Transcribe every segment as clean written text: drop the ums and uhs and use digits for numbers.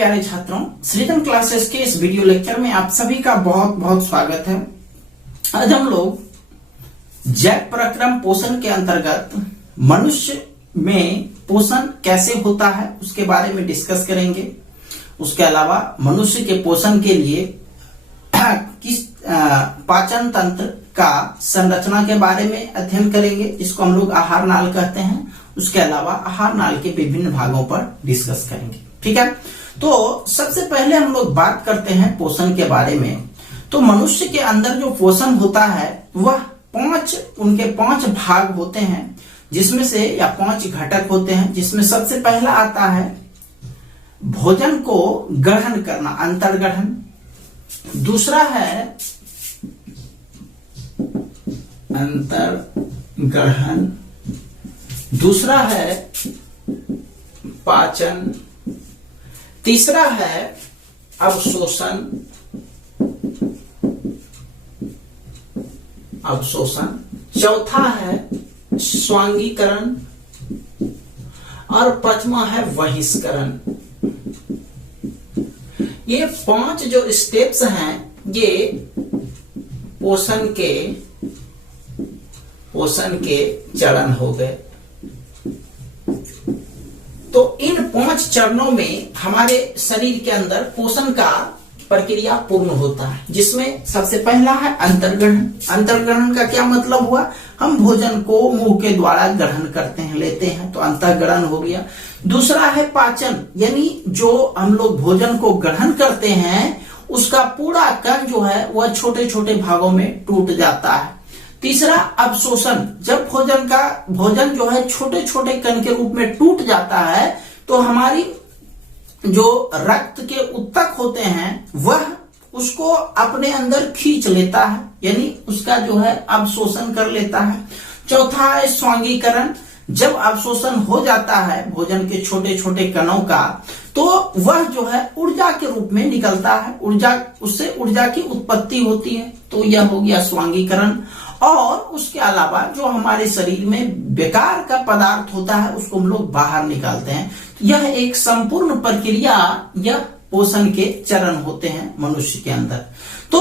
प्यारे छात्रों, श्रीधम क्लासेस के इस वीडियो लेक्चर में आप सभी का बहुत बहुत स्वागत है। आज हम लोग जैव प्रक्रम पोषण के अंतर्गत मनुष्य में पोषण कैसे होता है उसके बारे में डिस्कस करेंगे। उसके अलावा मनुष्य के पोषण के लिए किस पाचन तंत्र का संरचना के बारे में अध्ययन करेंगे, जिसको हम लोग आहार नाल कहते हैं। उसके अलावा आहार नाल के विभिन्न भागों पर डिस्कस करेंगे। ठीक है, तो सबसे पहले हम लोग बात करते हैं पोषण के बारे में। तो मनुष्य के अंदर जो पोषण होता है वह उनके पांच भाग होते हैं, जिसमें से या पांच घटक होते हैं, जिसमें सबसे पहला आता है भोजन को ग्रहण करना, अंतर्ग्रहण। दूसरा है अंतर्ग्रहण, दूसरा है पाचन, तीसरा है अवशोषण, चौथा है स्वांगीकरण और पांचवा है बहिष्करण। ये पांच जो स्टेप्स हैं ये पोषण के चरण हो गए। तो इन पांच चरणों में हमारे शरीर के अंदर पोषण का प्रक्रिया पूर्ण होता है, जिसमें सबसे पहला है अंतर्ग्रहण। अंतर्ग्रहण का क्या मतलब हुआ? हम भोजन को मुंह के द्वारा ग्रहण करते हैं, लेते हैं, तो अंतर्ग्रहण हो गया। दूसरा है पाचन, यानी जो हम लोग भोजन को ग्रहण करते हैं उसका पूरा कण जो है वह छोटे छोटे भागों में टूट जाता है। तीसरा अवशोषण, जब भोजन जो है छोटे छोटे कण के रूप में टूट जाता है तो हमारी जो रक्त के ऊतक होते हैं वह उसको अपने अंदर खींच लेता है, यानी उसका जो है अवशोषण कर लेता है। चौथा है स्वांगीकरण, जब अवशोषण हो जाता है भोजन के छोटे छोटे कणों का तो वह जो है ऊर्जा के रूप में निकलता है, उससे ऊर्जा की उत्पत्ति होती है, तो यह हो गया स्वांगीकरण। और उसके अलावा जो हमारे शरीर में बेकार का पदार्थ होता है उसको हम लोग बाहर निकालते हैं। यह एक संपूर्ण प्रक्रिया, यह पोषण के चरण होते हैं मनुष्य के अंदर। तो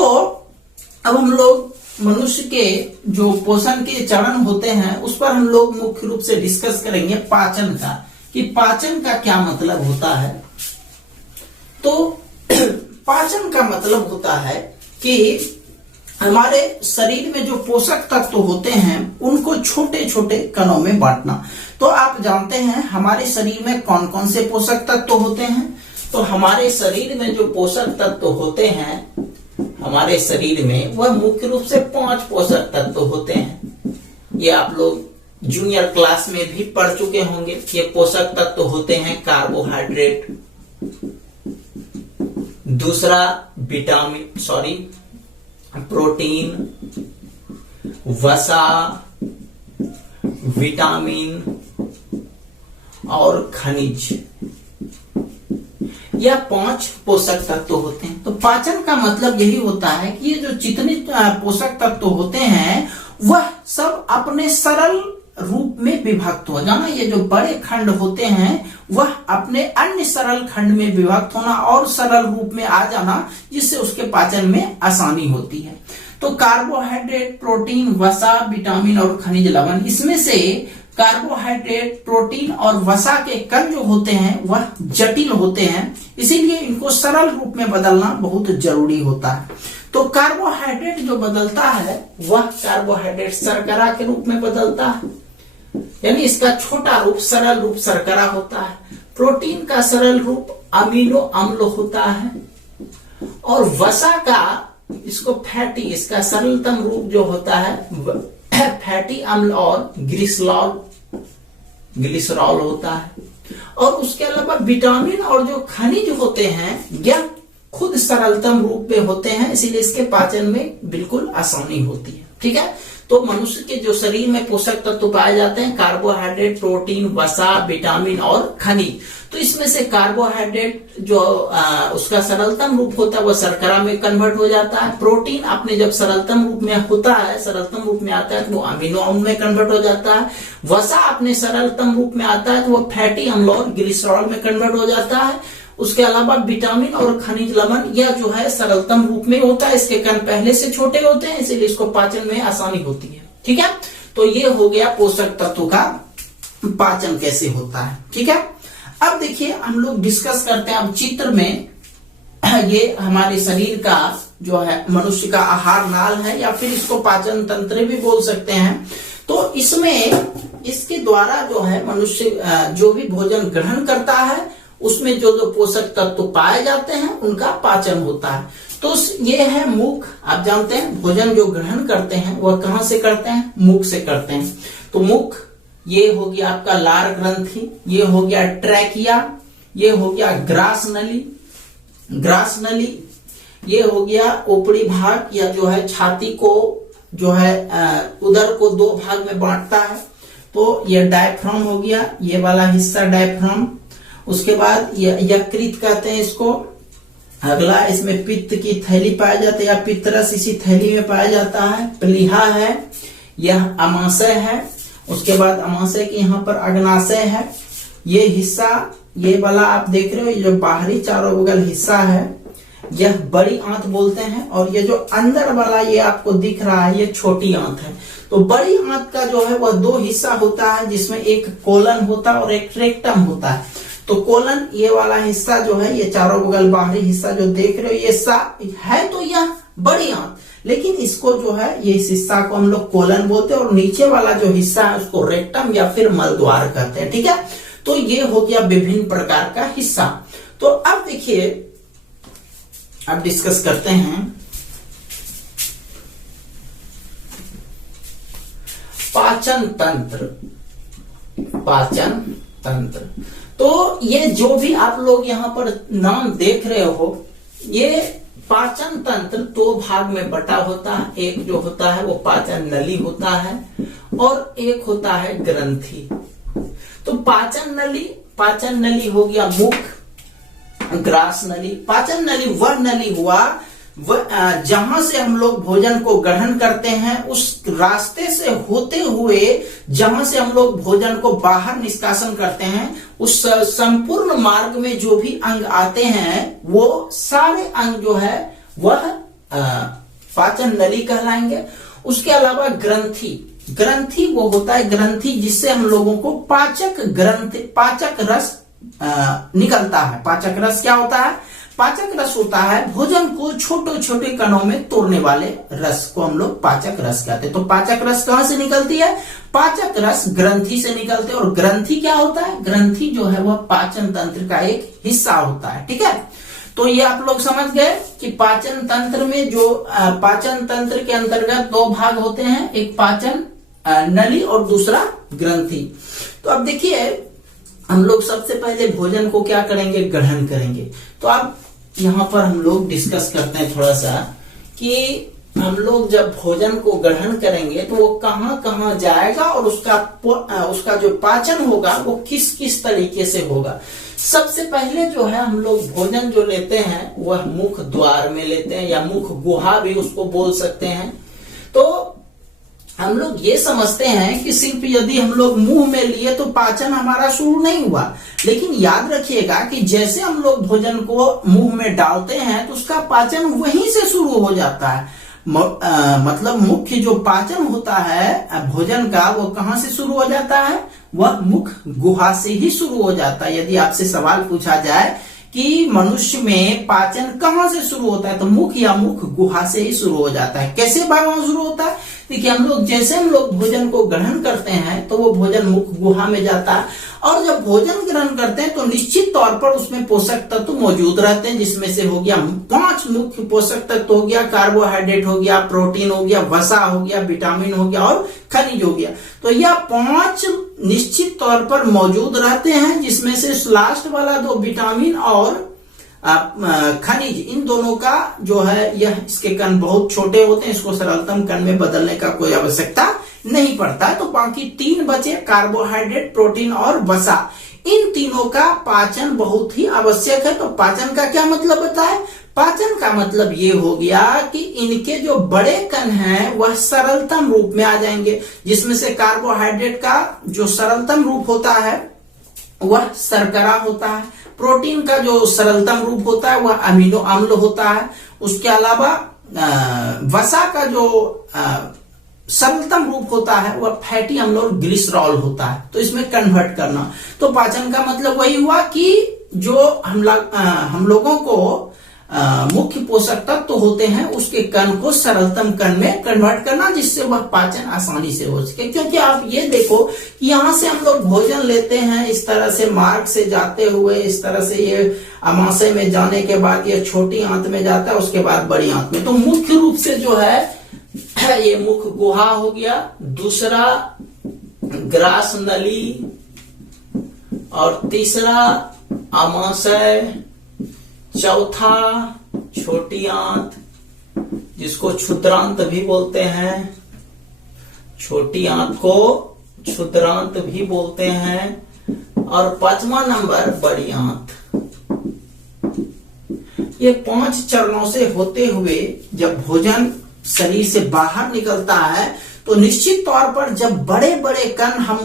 अब हम लोग मनुष्य के जो पोषण के चरण होते हैं उस पर हम लोग मुख्य रूप से डिस्कस करेंगे पाचन का, कि पाचन का क्या मतलब होता है। तो पाचन का मतलब होता है कि हमारे शरीर में जो पोषक तत्व होते हैं उनको छोटे छोटे कणों में बांटना। तो आप जानते हैं हमारे शरीर में कौन कौन से पोषक तत्व होते हैं। तो हमारे शरीर में जो पोषक तत्व होते हैं, हमारे शरीर में वह मुख्य रूप से 5 पोषक तत्व होते हैं। ये आप लोग जूनियर क्लास में भी पढ़ चुके होंगे। ये पोषक तत्व होते हैं कार्बोहाइड्रेट, दूसरा प्रोटीन, वसा, विटामिन और खनिज। यह 5 पोषक तत्व होते हैं। तो पाचन का मतलब यही होता है कि ये जो जितने पोषक तत्व होते हैं वह सब अपने सरल रूप में विभक्त हो जाना। ये जो बड़े खंड होते हैं वह अपने अन्य सरल खंड में विभक्त होना और सरल रूप में आ जाना, जिससे उसके पाचन में आसानी होती है। तो कार्बोहाइड्रेट, प्रोटीन, वसा, विटामिन और खनिज लवण, इसमें से कार्बोहाइड्रेट, प्रोटीन और वसा के कण जो होते हैं वह जटिल होते हैं, इसीलिए इनको सरल रूप में बदलना बहुत जरूरी होता है। तो कार्बोहाइड्रेट जो बदलता है वह कार्बोहाइड्रेट शर्करा के रूप में बदलता है, यानी इसका छोटा रूप सरल रूप शर्करा होता है। प्रोटीन का सरल रूप अमीनो अम्ल होता है और वसा का, इसको फैटी, इसका सरलतम रूप जो होता है फैटी अम्ल और ग्लिसरॉल होता है। और उसके अलावा विटामिन और जो खनिज होते हैं यह खुद सरलतम रूप में होते हैं, इसीलिए इसके पाचन में बिल्कुल आसानी होती है। ठीक है, तो मनुष्य के जो शरीर में पोषक तत्व पाए जाते हैं कार्बोहाइड्रेट, प्रोटीन, वसा, विटामिन और खनिज। तो इसमें से कार्बोहाइड्रेट जो उसका सरलतम रूप होता है वह शर्करा में कन्वर्ट हो जाता है। प्रोटीन अपने जब सरलतम रूप में होता है, सरलतम रूप में आता है तो वो अमीनो अम्ल में कन्वर्ट हो जाता है। वसा अपने सरलतम रूप में आता है तो वो फैटी अम्ल और ग्लिसरॉल में कन्वर्ट हो जाता है। उसके अलावा विटामिन और खनिज लवण यह जो है सरलतम रूप में होता है, इसके कण पहले से छोटे होते हैं, इसीलिए इसको पाचन में आसानी होती है। ठीक है, तो ये हो गया पोषक तत्वों का पाचन कैसे होता है। ठीक है, अब देखिए हम लोग डिस्कस करते हैं अब चित्र में, ये हमारे शरीर का जो है मनुष्य का आहार नाल है या फिर इसको पाचन तंत्र भी बोल सकते हैं। तो इसमें इसके द्वारा जो है मनुष्य जो भी भोजन ग्रहण करता है उसमें जो जो पोषक तत्व पाए जाते हैं उनका पाचन होता है। तो ये है मुख। आप जानते हैं भोजन जो ग्रहण करते हैं वह कहां से करते हैं, मुख से करते हैं। तो मुख ये हो गया आपका लार ग्रंथि, ये हो गया ट्रैकिया, ये हो गया ग्रास नली, ये हो गया ऊपरी भाग या जो है छाती को जो है उदर को दो भाग में बांटता है, तो ये डायफ्राम हो गया, ये वाला हिस्सा डायफ्राम। उसके बाद ये यकृत कहते हैं इसको। अगला इसमें पित्त की थैली पाया जाता है या पित्तरस इसी थैली में पाया जाता है। प्लीहा है, यह अमाशय है। उसके बाद अमाशय के यहाँ पर अग्नाशय है। ये हिस्सा ये वाला आप देख रहे हो, ये जो बाहरी चारों बगल हिस्सा है यह बड़ी आंत बोलते हैं, और ये जो अंदर वाला ये आपको दिख रहा है ये छोटी आंत है। तो बड़ी आंत का जो है वह दो हिस्सा होता है, जिसमें एक कोलन होता है और एक रेक्टम होता है। तो कोलन ये वाला हिस्सा जो है, ये चारों बगल बाहरी हिस्सा जो देख रहे हो ये है तो यह बड़ी आंत, लेकिन इसको जो है ये इस हिस्सा को हम लोग कोलन बोलते हैं, और नीचे वाला जो हिस्सा है उसको रेक्टम या फिर मलद्वार कहते हैं। ठीक है, तो ये हो गया विभिन्न प्रकार का हिस्सा। तो अब देखिए अब डिस्कस करते हैं पाचन तंत्र। तो ये जो भी आप लोग यहाँ पर नाम देख रहे हो, ये पाचन तंत्र दो भाग में बटा होता है। एक जो होता है वो पाचन नली होता है और एक होता है ग्रंथि। तो पाचन नली हो गया मुख, ग्रास नली। पाचन नली वह नली हुआ जहां से हम लोग भोजन को ग्रहण करते हैं, उस रास्ते से होते हुए जहां से हम लोग भोजन को बाहर निष्कासन करते हैं, उस संपूर्ण मार्ग में जो भी अंग आते हैं वो सारे अंग जो है वह पाचन नली कहलाएंगे। उसके अलावा ग्रंथि वो होता है ग्रंथि जिससे हम लोगों को पाचक रस निकलता है। पाचक रस क्या होता है? पाचक रस होता है भोजन को छोटे छोटे कणों में तोड़ने वाले रस को हम लोग पाचक रस कहते हैं। तो पाचक रस कहां से निकलती है? पाचक रस ग्रंथि से निकलते हैं। और ग्रंथि क्या होता है? ग्रंथि जो है वह पाचन तंत्र का एक हिस्सा होता है। ठीक है, तो ये आप लोग समझ गए कि पाचन तंत्र में जो पाचन तंत्र के अंतर्गत दो भाग होते हैं, एक पाचन नली और दूसरा ग्रंथि। तो अब देखिए हम लोग सबसे पहले भोजन को क्या करेंगे? ग्रहण करेंगे। तो अब यहाँ पर हम लोग डिस्कस करते हैं थोड़ा सा कि हम लोग जब भोजन को ग्रहण करेंगे तो वो कहाँ कहाँ जाएगा और उसका जो पाचन होगा वो किस किस तरीके से होगा। सबसे पहले जो है हम लोग भोजन जो लेते हैं वह मुख द्वार में लेते हैं, या मुख गुहा भी उसको बोल सकते हैं। तो हम लोग ये समझते हैं कि सिर्फ यदि हम लोग मुंह में लिए तो पाचन हमारा शुरू नहीं हुआ, लेकिन याद रखिएगा कि जैसे हम लोग भोजन को मुंह में डालते हैं तो उसका पाचन वहीं से शुरू हो जाता है। मतलब मुख्य जो पाचन होता है भोजन का वो कहाँ से शुरू हो जाता है? वह मुख गुहा से ही शुरू हो जाता है। यदि आपसे सवाल पूछा जाए कि मनुष्य में पाचन कहाँ से शुरू होता है, तो मुख या मुख गुहा से ही शुरू हो जाता है। कैसे वहां शुरू होता है? देखिए हम लोग भोजन को ग्रहण करते हैं तो वो भोजन मुख गुहा में जाता है, और जब भोजन ग्रहण करते हैं तो निश्चित तौर पर उसमें पोषक तत्व मौजूद रहते हैं, जिसमें से हो गया 5 मुख्य पोषक तत्व हो गया, कार्बोहाइड्रेट हो गया, प्रोटीन हो गया, वसा हो गया, विटामिन हो गया और खनिज हो गया। तो यह 5 निश्चित तौर पर मौजूद रहते हैं, जिसमें से लास्ट वाला 2 विटामिन और खनिज, इन दोनों का जो है यह इसके कण बहुत छोटे होते हैं, इसको सरलतम कण में बदलने का कोई आवश्यकता नहीं पड़ता। तो बाकी 3 बचे, कार्बोहाइड्रेट, प्रोटीन और वसा। इन तीनों का पाचन बहुत ही आवश्यक है। तो पाचन का क्या मतलब होता है? पाचन का मतलब ये हो गया कि इनके जो बड़े कण हैं वह सरलतम रूप में आ जाएंगे, जिसमें से कार्बोहाइड्रेट का जो सरलतम रूप होता है वह शर्करा होता है, प्रोटीन का जो सरलतम रूप होता है वह अमीनो अम्ल होता है। उसके अलावा वसा का जो सरलतम रूप होता है वह फैटी अम्ल और ग्लिसरॉल होता है। तो इसमें कन्वर्ट करना, तो पाचन का मतलब वही हुआ कि जो हम लोगों को मुख्य पोषक तत्व तो होते हैं उसके कण को सरलतम कण में कन्वर्ट करना, जिससे वह पाचन आसानी से हो सके। क्योंकि आप ये देखो कि यहाँ से हम लोग भोजन लेते हैं, इस तरह से मार्ग से जाते हुए इस तरह से ये अमाशय में जाने के बाद ये छोटी आंत में जाता है, उसके बाद बड़ी आंत में। तो मुख्य रूप से जो है ये मुख गुहा हो गया, दूसरा ग्रास नली, और तीसरा अमाशय, चौथा छोटी आंत जिसको क्षुद्रांत भी बोलते हैं, छोटी आंत को क्षुद्रांत भी बोलते हैं, और पांचवा नंबर बड़ी आंत। ये 5 चरणों से होते हुए जब भोजन शरीर से बाहर निकलता है तो निश्चित तौर पर जब बड़े बड़े कण हम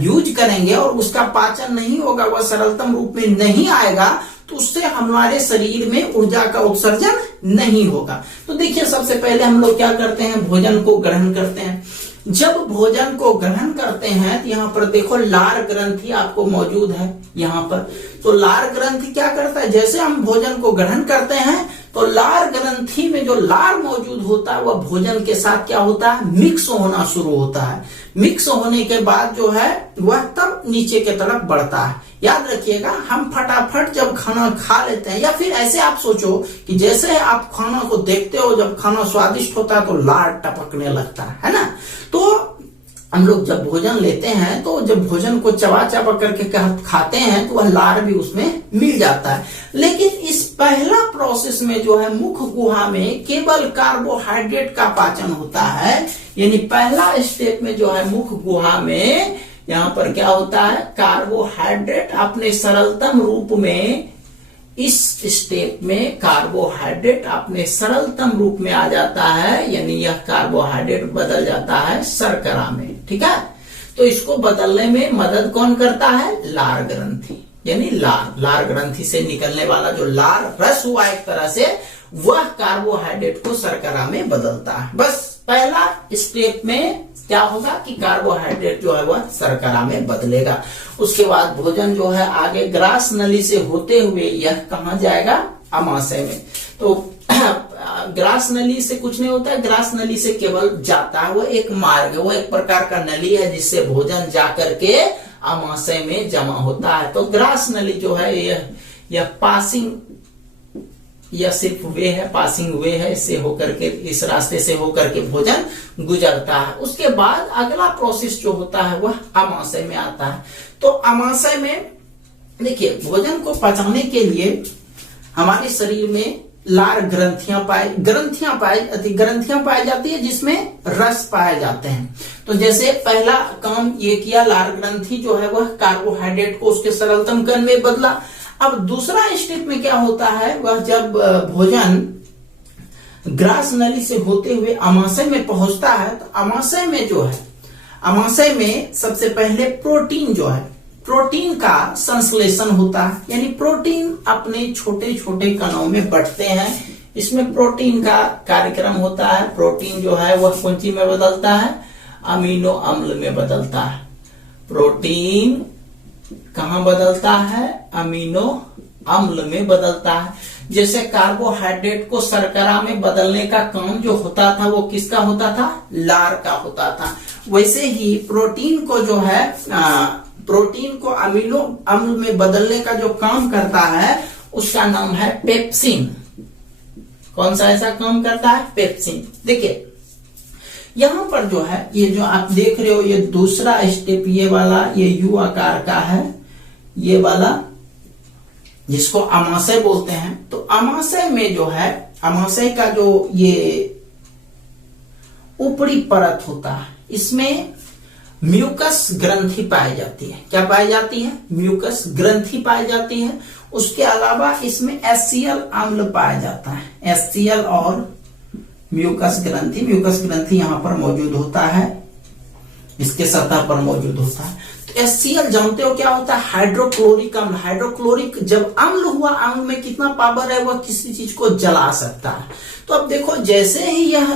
यूज करेंगे और उसका पाचन नहीं होगा, वह सरलतम रूप में नहीं आएगा, तो उससे हमारे शरीर में ऊर्जा का उत्सर्जन नहीं होगा। तो देखिए सबसे पहले हम लोग क्या करते हैं, भोजन को ग्रहण करते हैं। जब भोजन को ग्रहण करते हैं तो यहाँ पर देखो लार ग्रंथि आपको मौजूद है यहाँ पर। तो लार ग्रंथि क्या करता है, जैसे हम भोजन को ग्रहण करते हैं तो लार ग्रंथि में जो लार मौजूद होता है वह भोजन के साथ क्या होता है, मिक्स होना शुरू होता है। मिक्स होने के बाद जो है वह तब नीचे की तरफ बढ़ता है। याद रखिएगा, हम फटाफट जब खाना खा लेते हैं, या फिर ऐसे आप सोचो कि जैसे आप खाना को देखते हो, जब खाना स्वादिष्ट होता है तो लार टपकने लगता है ना। तो हम लोग जब भोजन लेते हैं तो जब भोजन को चबा चबा करके खाते हैं तो वह लार भी उसमें मिल जाता है। लेकिन इस पहला प्रोसेस में जो है मुख गुहा में केवल कार्बोहाइड्रेट का पाचन होता है। यानी पहला स्टेप में जो है मुख गुहा में यहाँ पर क्या होता है, कार्बोहाइड्रेट अपने सरलतम रूप में, इस स्टेप में कार्बोहाइड्रेट अपने सरलतम रूप में आ जाता है। यानी यह कार्बोहाइड्रेट बदल जाता है शर्करा में। ठीक है, तो इसको बदलने में मदद कौन करता है, लार ग्रंथि। यानी लार ग्रंथि से निकलने वाला जो लार रस हुआ एक तरह से, वह कार्बोहाइड्रेट को शर्करा में बदलता है। बस पहला स्टेप में क्या होगा कि कार्बोहाइड्रेट जो है वह शर्करा में बदलेगा। उसके बाद भोजन जो है आगे ग्रास नली से होते हुए यह कहाँ जाएगा, अमाशय में। तो ग्रास नली से कुछ नहीं होता है, ग्रास नली से केवल जाता है, वो एक मार्ग है, वो एक प्रकार का नली है जिससे भोजन जाकर के अमाशय में जमा होता है। तो ग्रास नली जो है यह पासिंग, यह सिर्फ वे है, पासिंग वे है, इससे होकर के, इस रास्ते से होकर के भोजन गुजरता है। उसके बाद अगला प्रोसेस जो होता है वह अमाशय में आता है। तो अमाशय में देखिए, भोजन को पचाने के लिए हमारे शरीर में लार ग्रंथियां पाई जाती है जिसमें रस पाए जाते हैं। तो जैसे पहला काम ये किया, लार ग्रंथि जो है वह कार्बोहाइड्रेट को उसके सरलतम कण में बदला। अब दूसरा स्टेप में क्या होता है, वह जब भोजन ग्रास नली से होते हुए अमाशय में पहुंचता है तो अमाशय में जो है, अमाशय में सबसे पहले प्रोटीन जो है, प्रोटीन का संश्लेषण होता है। यानी प्रोटीन अपने छोटे छोटे कणों में बढ़ते हैं, इसमें प्रोटीन का कार्यक्रम होता है। प्रोटीन जो है वह कौन सी में बदलता है, अमीनो अम्ल में बदलता है। प्रोटीन कहां बदलता है, अमीनो अम्ल में बदलता है। जैसे कार्बोहाइड्रेट को शर्करा में बदलने का काम जो होता था वो किसका होता था, लार का होता था। वैसे ही प्रोटीन को जो है, प्रोटीन को अमीनो अम्ल में बदलने का जो काम करता है उसका नाम है पेप्सिन। कौन सा ऐसा काम करता है, पेप्सिन। देखिए यहां पर जो है, ये जो आप देख रहे हो, ये दूसरा स्टेप, ये वाला, ये यू आकार का है, ये वाला जिसको अमाशय बोलते हैं। तो अमाशय में जो है, अमाशय का जो ये ऊपरी परत होता है, इसमें म्यूकस ग्रंथि पाई जाती है। क्या पाई जाती है, म्यूकस ग्रंथि पाई जाती है। उसके अलावा इसमें एचसीएल अम्ल पाया जाता है, एचसीएल और म्यूकस ग्रंथि। म्यूकस ग्रंथि यहां पर मौजूद होता है, इसके सतह पर मौजूद होता है। HCl जानते हो क्या होता है? हाइड्रोक्लोरिक अम्ल। हाइड्रोक्लोरिक जब अम्ल हुआ, अम्ल में कितना पावर है, वह किसी चीज को जला सकता है। तो अब देखो, जैसे ही यह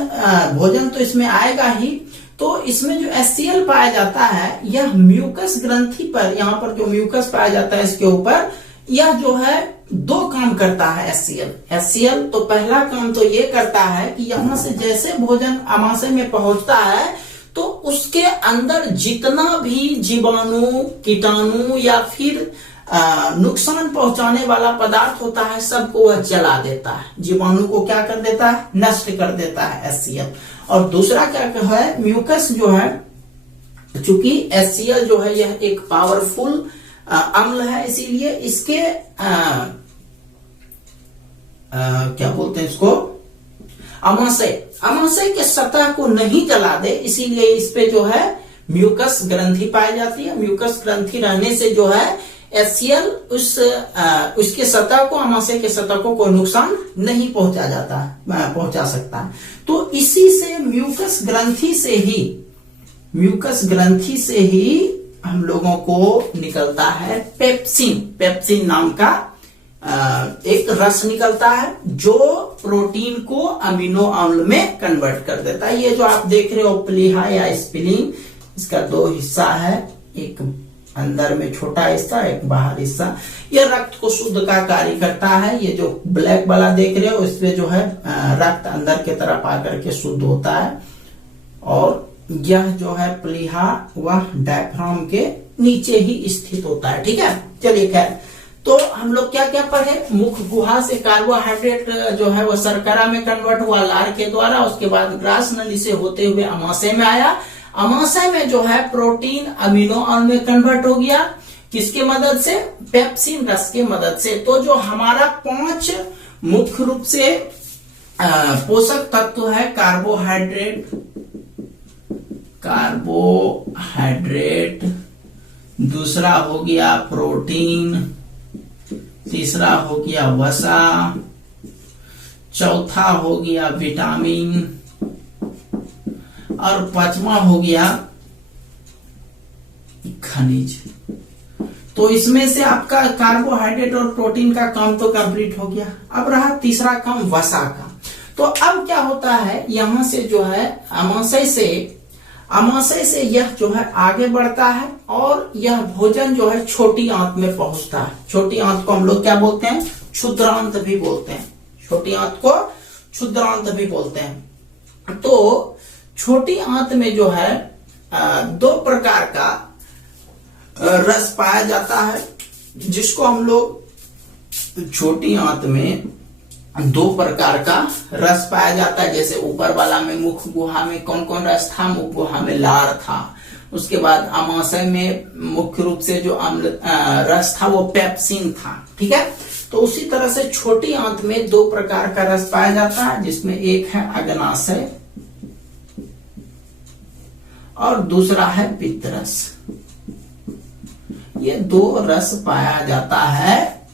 भोजन तो इसमें आएगा ही, तो इसमें जो HCl पाया जाता है, यह म्यूकस ग्रंथि पर, यहाँ पर जो म्यूकस पाया जाता है इसके ऊपर, यह जो है दो काम करता है HCl। तो पहला काम तो ये करता है कि यहां से जैसे भोजन आमाशय में पहुंचता है, तो उसके अंदर जितना भी जीवाणु, कीटाणु या फिर नुकसान पहुंचाने वाला पदार्थ होता है, सबको वह जला देता है। जीवाणु को क्या कर देता है? नष्ट कर देता है HCl। और दूसरा क्या है, म्यूकस जो है, चूंकि HCl जो है यह एक पावरफुल अम्ल है, इसीलिए इसके क्या बोलते हैं इसको, आमाशय के सतह को नहीं जला दे, इसीलिए इस पे जो है म्यूकस ग्रंथि पाई जाती है। म्यूकस ग्रंथि रहने से जो है HCl उसके सतह को, आमाशय के सतह को कोई नुकसान नहीं पहुंचा सकता है। तो इसी से म्यूकस ग्रंथि से ही हम लोगों को निकलता है पेप्सिन नाम का एक रस निकलता है, जो प्रोटीन को अमीनो अम्ल में कन्वर्ट कर देता है। ये जो आप देख रहे हो प्लीहा या स्प्लीन, इसका दो हिस्सा है, एक अंदर में छोटा हिस्सा, एक बाहर हिस्सा। ये रक्त को शुद्ध का कार्य करता है। ये जो ब्लैक वाला देख रहे हो, इसमें जो है रक्त अंदर की तरफ आकर के शुद्ध होता है। और यह जो है प्लीहा, वह डायफ्राम के नीचे ही स्थित होता है। ठीक है, चलिए खैर, तो हम लोग क्या क्या पढ़े? मुख गुहा से कार्बोहाइड्रेट जो है वह शर्करा में कन्वर्ट हुआ लार के द्वारा, उसके बाद ग्रास नली से होते हुए अमाशय में आया। अमाशय में जो है प्रोटीन अमीनो अम्ल में कन्वर्ट हो गया, किसके मदद से? पेप्सिन रस के मदद से। तो जो हमारा 5 मुख्य रूप से पोषक तत्व है, कार्बोहाइड्रेट, दूसरा हो गया प्रोटीन, तीसरा हो गया वसा, चौथा हो गया विटामिन, और 5वां हो गया खनिज। तो इसमें से आपका कार्बोहाइड्रेट और प्रोटीन का काम तो कंप्लीट हो गया। अब रहा तीसरा काम वसा का। तो अब क्या होता है, यहां से जो है अमाशय से यह जो है आगे बढ़ता है, और यह भोजन जो है छोटी आंत में पहुंचता है। छोटी आंत को हम लोग क्या बोलते हैं? क्षुद्रांत भी बोलते हैं। छोटी आंत को क्षुद्रांत भी बोलते हैं। तो छोटी आंत में जो है 2 प्रकार का रस पाया जाता है, जिसको हम लोग छोटी आंत में 2 प्रकार का रस पाया जाता है। जैसे ऊपर वाला में मुख गुहा में कौन कौन रस था? मुख गुहा में लार था। उसके बाद आमाशय में मुख्य रूप से जो अम्ल रस था वो पेप्सिन था। ठीक है, तो उसी तरह से छोटी आंत में 2 प्रकार का रस पाया जाता है, जिसमें एक है अग्नाशय और दूसरा है पित्तरस। ये 2 रस पाया जाता है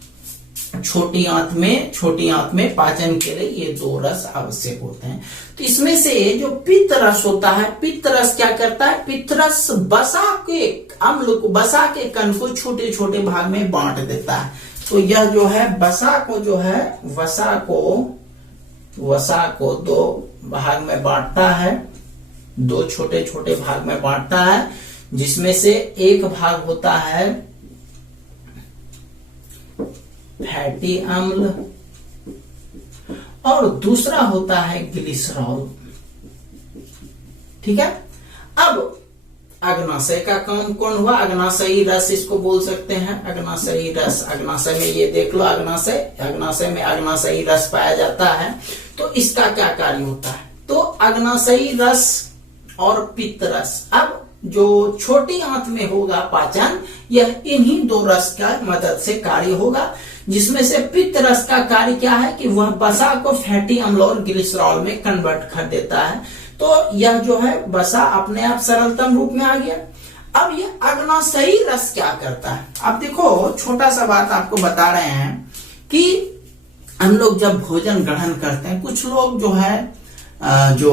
छोटी आंत में। छोटी आंत में पाचन के लिए ये 2 रस आवश्यक होते हैं। तो इसमें से जो पित्त रस होता है, पित्त रस क्या करता है? पित्त रस वसा के अम्ल को, वसा के कण को छोटे छोटे भाग में बांट देता है। तो यह जो है वसा को 2 भाग में बांटता है, 2 छोटे छोटे भाग में बांटता है, जिसमें से एक भाग होता है फैटी अम्ल और दूसरा होता है ग्लिसरॉल। ठीक है, अब अग्नाशय का काम कौन हुआ? अग्नाशयी रस इसको बोल सकते हैं। अग्नाशयी रस, अग्नाशय में ये देख लो, अग्नाशय में अग्नाशयी रस पाया जाता है। तो इसका क्या कार्य होता है? तो अग्नाशयी रस और पित्त रस, अब जो छोटी आंत में होगा पाचन, यह इन्हीं 2 रस का मदद से कार्य होगा। जिसमें से पित्त रस का कार्य क्या है कि वह वसा को फैटी अम्ल और ग्लिसरॉल में कन्वर्ट कर देता है। तो यह जो है वसा अपने आप सरलतम रूप में आ गया। अब ये अग्नाशयी रस क्या करता है? अब देखो, छोटा सा बात आपको बता रहे हैं कि हम लोग जब भोजन ग्रहण करते हैं, कुछ लोग जो है जो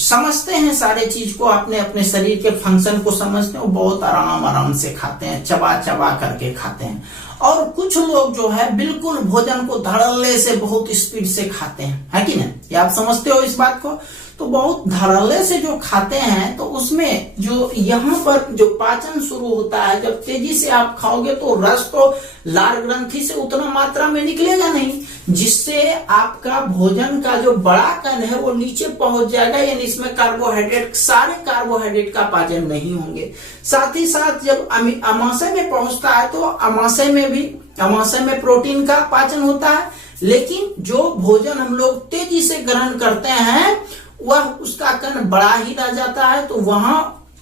समझते हैं सारे चीज को, अपने अपने शरीर के फंक्शन को समझते हैं, वो बहुत आराम आराम से खाते हैं, चबा चबा करके खाते हैं। और कुछ लोग जो है बिल्कुल भोजन को धड़ल्ले से बहुत स्पीड से खाते हैं, है कि नहीं? ये आप समझते हो इस बात को? तो बहुत धड़ल्ले से जो खाते हैं तो उसमें जो यहाँ पर जो पाचन शुरू होता है, जब तेजी से आप खाओगे तो रस तो लार ग्रंथि से उतना मात्रा में निकलेगा नहीं, जिससे आपका भोजन का जो बड़ा कण है वो नीचे पहुंच जाएगा, यानी इसमें कार्बोहाइड्रेट, सारे कार्बोहाइड्रेट का पाचन नहीं होंगे। साथ ही साथ जब अमाशय में पहुंचता है तो अमाशय में प्रोटीन का पाचन होता है, लेकिन जो भोजन हम लोग तेजी से ग्रहण करते हैं वह उसका कण बड़ा ही रह जाता है, तो वहां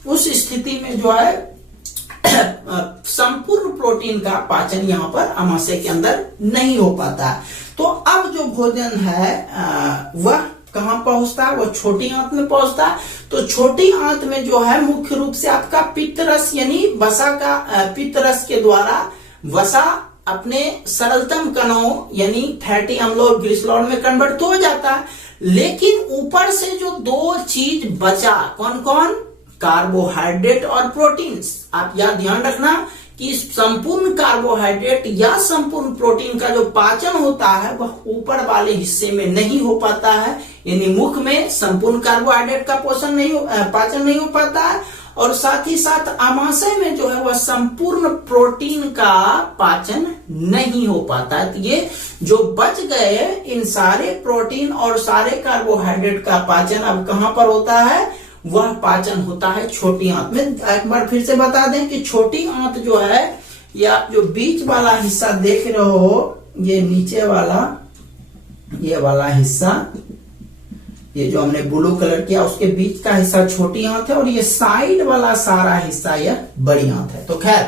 उस स्थिति में जो है संपूर्ण प्रोटीन का पाचन यहाँ पर अमाशय के अंदर नहीं हो पाता है। तो अब जो भोजन है वह कहाँ पहुंचता है? वो छोटी आंत में पहुंचता है। तो छोटी आंत में जो है मुख्य रूप से आपका पित्तरस यानी वसा का पित्तरस के द्वारा वसा अपने सरलतम कणों यानी फैटी अम्लों और ग्लिसरॉल में कन्वर्ट तो हो जाता है, लेकिन ऊपर से जो दो चीज बचा, कौन कौन? कार्बोहाइड्रेट और प्रोटीन्स। आप यह ध्यान रखना कि संपूर्ण कार्बोहाइड्रेट या संपूर्ण प्रोटीन का जो पाचन होता है वह ऊपर वाले हिस्से में नहीं हो पाता है, यानी मुख में संपूर्ण कार्बोहाइड्रेट का पाचन नहीं हो पाता है, और साथ ही साथ अमाशय में जो है वह संपूर्ण प्रोटीन का पाचन नहीं हो पाता है। तो ये जो बच गए इन सारे प्रोटीन और सारे कार्बोहाइड्रेट का पाचन अब कहां पर होता है? वह पाचन होता है छोटी आंत में। एक बार फिर से बता दें कि छोटी आंत जो है, या जो बीच वाला हिस्सा देख रहे हो, ये नीचे वाला ये वाला हिस्सा, ये जो हमने ब्लू कलर किया उसके बीच का हिस्सा छोटी आंत है, और ये साइड वाला सारा हिस्सा यह बड़ी आंत है। तो खैर,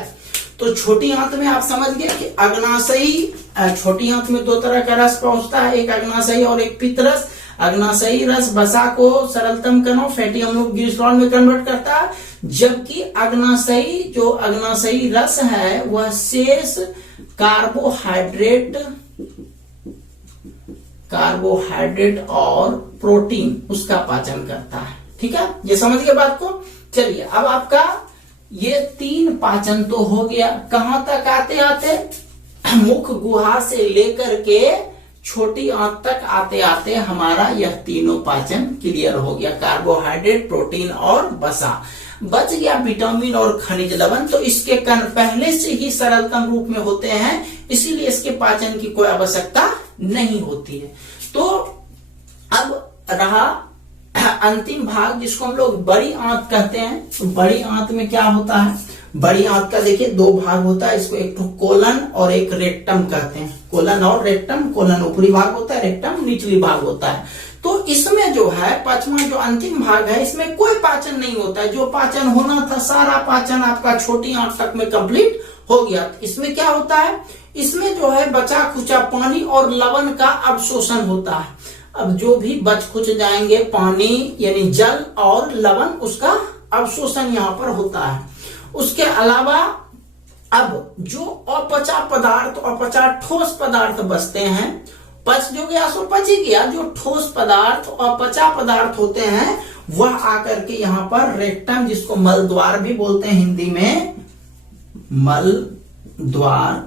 तो छोटी आंत में आप समझ गए कि अग्नाशयी, छोटी आंत में दो तरह का रस पहुंचता है, एक अग्नाशयी और एक पित्तरस। अग्नाशयी रस वसा को सरलतम कणों फैटी अम्लों ग्लिसरॉल में कन्वर्ट करता है, जबकि अग्नाशयी रस है वह शेष कार्बोहाइड्रेट और प्रोटीन उसका पाचन करता है। ठीक है, ये समझ गए बात को? चलिए, अब आपका ये 3 पाचन तो हो गया। कहां तक आते आते मुख गुहा से लेकर के छोटी आंत तक आते आते हमारा यह तीनों पाचन क्लियर हो गया। कार्बोहाइड्रेट, प्रोटीन और वसा। बच गया विटामिन और खनिज लवण। तो इसके कण पहले से ही सरलतम रूप में होते हैं, इसीलिए इसके पाचन की कोई आवश्यकता नहीं होती है। तो अब रहा अंतिम भाग जिसको हम लोग बड़ी आंत कहते हैं। तो बड़ी आंत में क्या होता है? बड़ी आंत का देखिए 2 भाग होता है, इसको एक तो कोलन और एक रेक्टम कहते हैं। कोलन और रेक्टम, कोलन ऊपरी भाग होता है, रेक्टम निचली भाग होता है। तो इसमें जो है पांचवा जो अंतिम भाग है, इसमें कोई पाचन नहीं होता है। जो पाचन होना था सारा पाचन आपका छोटी आंत तक में कंप्लीट हो गया। तो इसमें क्या होता है? इसमें जो है बचा खुचा पानी और लवण का अवशोषण होता है। अब जो भी बच खुच जाएंगे, पानी यानी जल और लवण, उसका अवशोषण यहाँ पर होता है। उसके अलावा अब जो अपचा पदार्थ, अपचा ठोस पदार्थ बचते हैं, पच जो गया सो पच ही गया। जो ठोस पदार्थ, अपचा पदार्थ होते हैं, वह आकर के यहाँ पर रेक्टम, जिसको मल द्वार भी बोलते हैं हिंदी में, मल द्वार,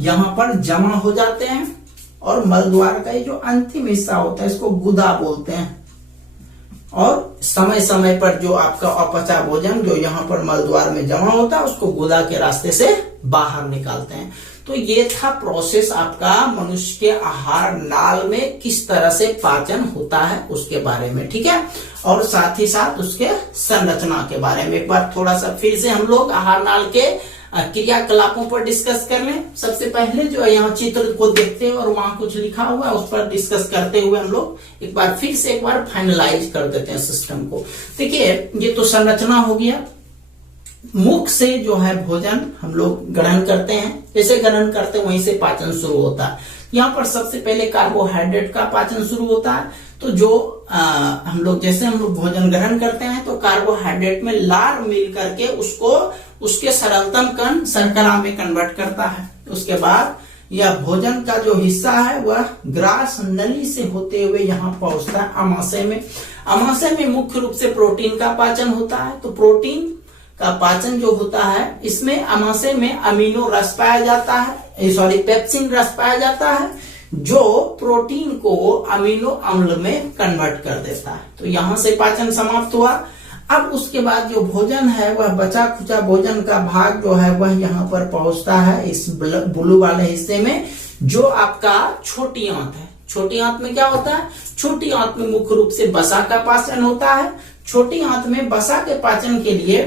यहां पर जमा हो जाते हैं। और मल द्वार का ये जो अंतिम हिस्सा होता है इसको गुदा बोलते हैं। और समय समय पर जो आपका अपचा भोजन जो यहाँ पर मल द्वार में जमा होता है उसको गुदा के रास्ते से बाहर निकालते हैं। तो ये था प्रोसेस आपका मनुष्य के आहार नाल में किस तरह से पाचन होता है उसके बारे में। ठीक है, और साथ ही साथ उसके संरचना के बारे में एक बार थोड़ा सा फिर से हम लोग आहार नाल के क्रियाकलापों पर डिस्कस कर लें। सबसे पहले जो है यहाँ चित्र को देखते हैं और वहां कुछ लिखा हुआ है उस पर डिस्कस करते हुए हम लोग एक बार फिर से एक बार फाइनलाइज कर देते हैं सिस्टम को। देखिए, ये तो संरचना हो गया। मुख से जो है भोजन हम लोग ग्रहण करते हैं, जैसे ग्रहण करते हैं वहीं से पाचन शुरू होता है। यहाँ पर सबसे पहले कार्बोहाइड्रेट का पाचन शुरू होता है। तो जो हम लोग जैसे हम लोग भोजन ग्रहण करते हैं तो कार्बोहाइड्रेट में लार मिल करके उसको उसके सरलतम कण शर्करा में कन्वर्ट करता है। उसके बाद यह भोजन का जो हिस्सा है वह ग्रास नली से होते हुए यहाँ पहुंचता है अमाशय में। अमाशय में मुख्य रूप से प्रोटीन का पाचन होता है। तो प्रोटीन का पाचन जो होता है, इसमें अमाशय में अमीनो रस पाया जाता है, सॉरी पेप्सिन रस पाया जाता है, जो प्रोटीन को अमीनो अम्ल में कन्वर्ट कर देता है। तो यहां से पाचन समाप्त हुआ। अब उसके बाद जो भोजन है वह बचा खुचा भोजन का भाग जो है वह यहाँ पर पहुंचता है इस ब्लू वाले हिस्से में, जो आपका छोटी आंत है। छोटी आंत में क्या होता है? छोटी आंत में मुख्य रूप से वसा का पाचन होता है। छोटी आंत में वसा के पाचन के लिए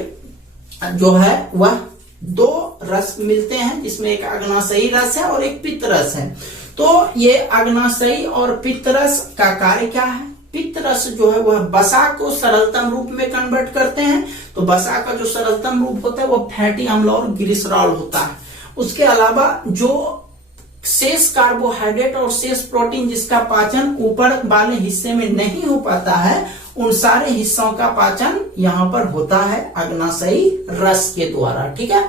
जो है वह दो रस मिलते हैं, जिसमें एक अग्नाशयी रस है और एक पित्त रस है। तो ये अग्नाशयी और पित्त रस का कार्य क्या है? पित्त रस जो है वह वसा को सरलतम रूप में कन्वर्ट करते हैं। तो वसा का जो सरलतम रूप होता है वो फैटी अम्ल और ग्लिसरॉल होता है। उसके अलावा जो शेष कार्बोहाइड्रेट और शेष प्रोटीन जिसका पाचन ऊपर वाले हिस्से में नहीं हो पाता है, उन सारे हिस्सों का पाचन यहाँ पर होता है अग्नाशयी रस के द्वारा। ठीक है,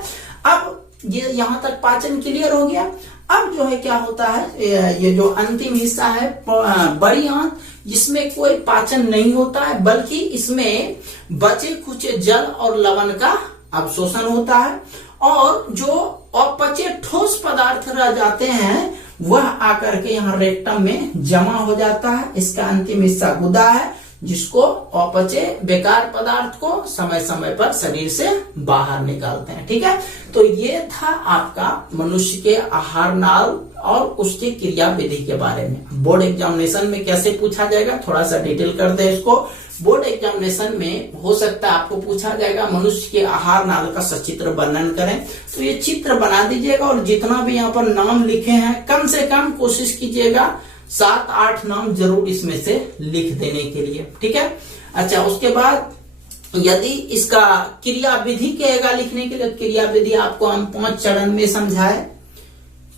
अब ये यहाँ तक पाचन क्लियर हो गया। अब जो है क्या होता है, ये जो अंतिम हिस्सा है बड़ी आंत, जिसमें कोई पाचन नहीं होता है, बल्कि इसमें बचे खुचे जल और लवण का अवशोषण होता है, और जो अपचे ठोस पदार्थ रह जाते हैं वह आकर के यहाँ रेक्टम में जमा हो जाता है। इसका अंतिम हिस्सा गुदा है, जिसको अपचे बेकार पदार्थ को समय समय पर शरीर से बाहर निकालते हैं। ठीक है, तो ये था आपका मनुष्य के आहार नाल और उसकी क्रिया विधि के बारे में। बोर्ड एग्जामिनेशन में कैसे पूछा जाएगा, थोड़ा सा डिटेल कर दे इसको। बोर्ड एग्जामिनेशन में हो सकता है आपको पूछा जाएगा मनुष्य के आहार नाल का सचित्र वर्णन करें, तो ये चित्र बना दीजिएगा और जितना भी यहाँ पर नाम लिखे हैं कम से कम कोशिश कीजिएगा 7-8 नाम जरूर इसमें से लिख देने के लिए। ठीक है, अच्छा उसके बाद यदि इसका क्रिया विधि कहेगा लिखने के लिए, क्रिया विधि आपको हम 5 चरण में समझाए,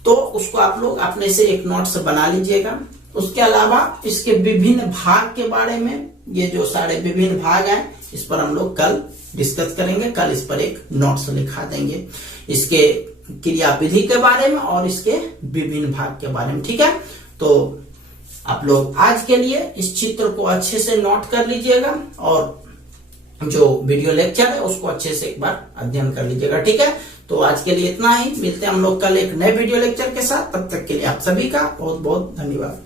तो उसको आप लोग अपने से एक नोट्स बना लीजिएगा। उसके अलावा इसके विभिन्न भाग के बारे में, ये जो सारे विभिन्न भाग हैं इस पर हम लोग कल डिस्कस करेंगे। कल इस पर एक नोट्स लिखा देंगे इसके क्रिया विधि के बारे में और इसके विभिन्न भाग के बारे में। ठीक है, तो आप लोग आज के लिए इस चित्र को अच्छे से नोट कर लीजिएगा और जो वीडियो लेक्चर है उसको अच्छे से एक बार अध्ययन कर लीजिएगा। ठीक है, तो आज के लिए इतना ही। मिलते हैं हम लोग कल एक नए वीडियो लेक्चर के साथ। तब तक के लिए आप सभी का बहुत बहुत धन्यवाद।